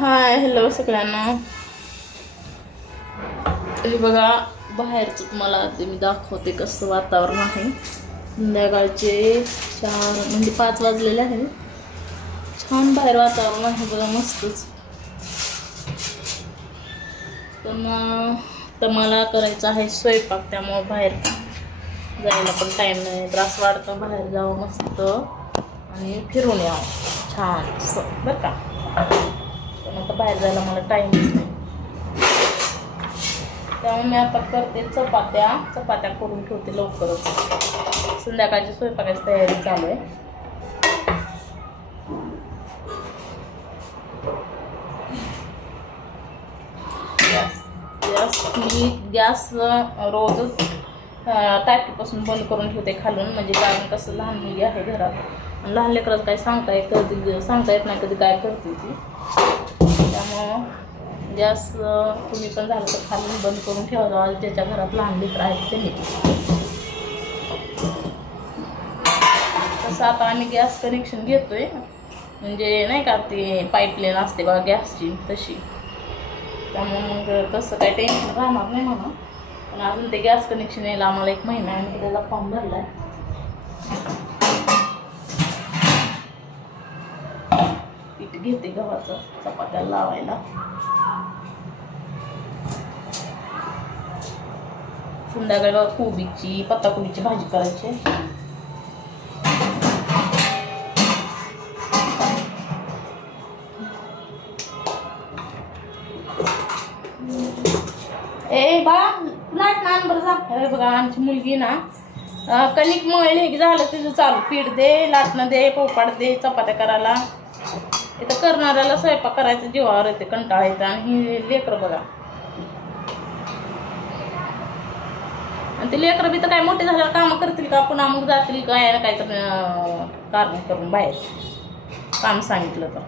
Hi hello सगळ्यांना. हे बघा बाहेरचं तुम्हाला ते मी दाखवते कसं वातावरण आहे. संध्याकाळचे 4 म्हणजे 5 वाजलेले आहे. छान बाहेर वातावरण आहे बघा मस्तच. पण तर मला करायचं आहे स्वयंपाक, त्यामुळे बाहेर जायला पण टाईम नाही. त्रास वाढतं, बाहेर जावं मस्त आणि फिरून यावं छान असं बरं का. पण आता बाहेर जायला मला टाईमच नाही, त्यामुळे मी आता करते चपात्या करून ठेवते लवकरच. संध्याकाळची स्वयंपाकाची तयारी चालू आहे. गॅस रोजच टाकीपासून बंद करून ठेवते खालून, म्हणजे कारण कसं लहान मुलगी आहे घरात आणि लहान लेकरात काही सांगता येत नाही कधी काय करते ती. त्यामुळं गॅस तुम्ही पण झालं तर खालून बंद करून ठेवा, ज्याच्या घरात लहान लेकरं आहेत त्यांनी. तसं आता आम्ही गॅस कनेक्शन घेतोय, म्हणजे नाही का ती पाईपलाईन असते बघा गॅसची तशी. त्यामुळे मग तसं काही टेन्शन राहणार नाही म्हणा. पण अजून ते गॅस कनेक्शन यायला आम्हाला 1 महिना आहे, त्याला फॉर्म भरला आहे. पीठ घेते गव्हाचं चपात्या लावायला. संध्याकाळी बघा कोबीची पत्ताकोबीची भाजी करायची. ए बा लाट ना बरं जा. अरे बघा आमची मुलगी ना कणिक मळली की झालं तिचं चालू, पीठ दे, लाटणं दे, पोपाट दे, चपात्या करायला. इथं करणाऱ्याला स्वयंपाक करायचं जीवावर येते, कंटाळा येतं. आणि ही लेकरं बघा, आणि ते लेकरं बी तर काय मोठे झाल्यावर कामं करतील का, पुन्हा मग जातील काय ना काय तर कारण करून बाहेर काम सांगितलं तर.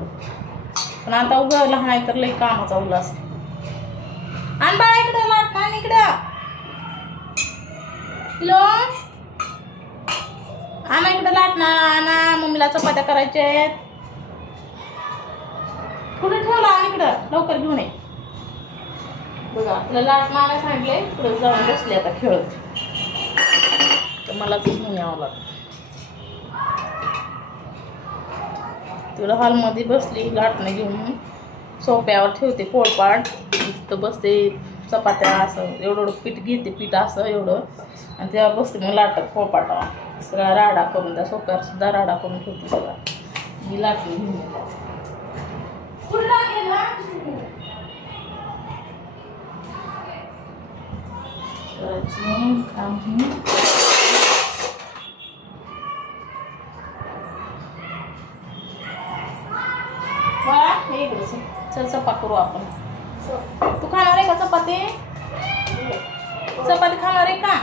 पण आता उभं लहान आहे तर लई कामाचा उल्हास. आण बाळा इकडं लाट ना, इकडं किलो आणा, इकडं लाट ना आणा, मम्मीला चपात्या करायच्या आहेत. कुठे ठेवला आणि इकडं लवकर घेऊन ये. बघा तुला लाट ना सांगितले, इकडं जाऊन बसले आता खेळत. तर मलाच घेऊन यावं लागतं. तुला हॉलमध्ये बसली लाटणं घेऊन, सोप्यावर ठेवते पोळपाट, तिथं बसते चपात्या असं एवढं पीठ घेते, पीठ असं एवढं, आणि त्यावर बसते मग लाटत पोळपाटावर. सगळा राडा करून त्या सोप्यावर सुद्धा राडा करून ठेवते सगळा. मी लाटली घेऊन करायचं काम. चल चपाती करू आपण. तू खाणार आहे का चपाती? चपाती खाणार आहे का?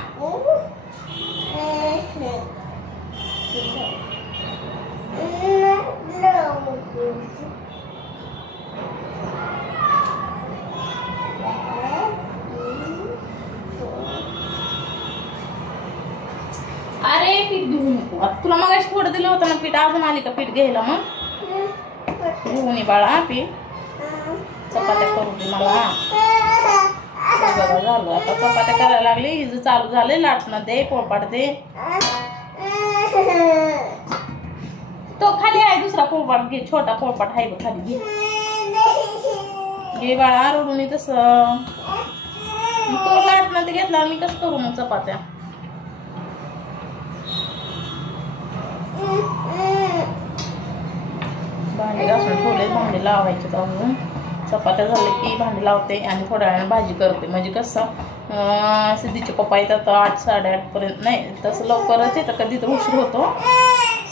अरे पीठ घेऊ नको, तुला मगाशी थोडं दिलं होतं ना पीठ, अजून आली का पीठ घ्यायला? मग घेऊन ये बाळा पीठ, चपात्या करू दे मला. बघा झालं आता चपात्या करायला लागली, हिचं चालू झाले लाटणं दे, पोळपाट दे. तो खाली आहे दुसरा पोळपाट, घे छोटा पोळपाट आहे बघ खाली, घे बाळा, रडून ये तसं. तो लाटणं ते घेतला, मी कसं करू मग चपात्या? भांडी घासून ठेवले, भांडी लावायचे अजून. चपात्या झाले की भांडी लावते आणि थोड्या वेळाने भाजी करते. म्हणजे कसं सिद्धीचे पप्पा येतात 8 साडेआठ पर्यंत, नाही तसं लवकरच येतं, कधी तर उशीर होतो,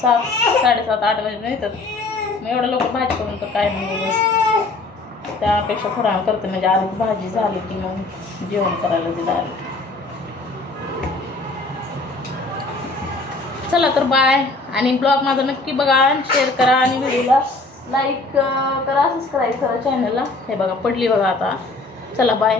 7 साडेसात 8 वाजता येतात. मग एवढं लवकर भाजी करून तर काय नाही, त्यापेक्षा थोडा वेळ करते, म्हणजे आधी भाजी झाली की मग जेवण करायला दिलं. चला तर बाय. आणि ब्लॉग माझा नक्की बघा, शेअर करा आणि व्हिडिओला लाईक करा, सबस्क्राईब करा चॅनलला. हे बघा पडली बघा आता. चला बाय.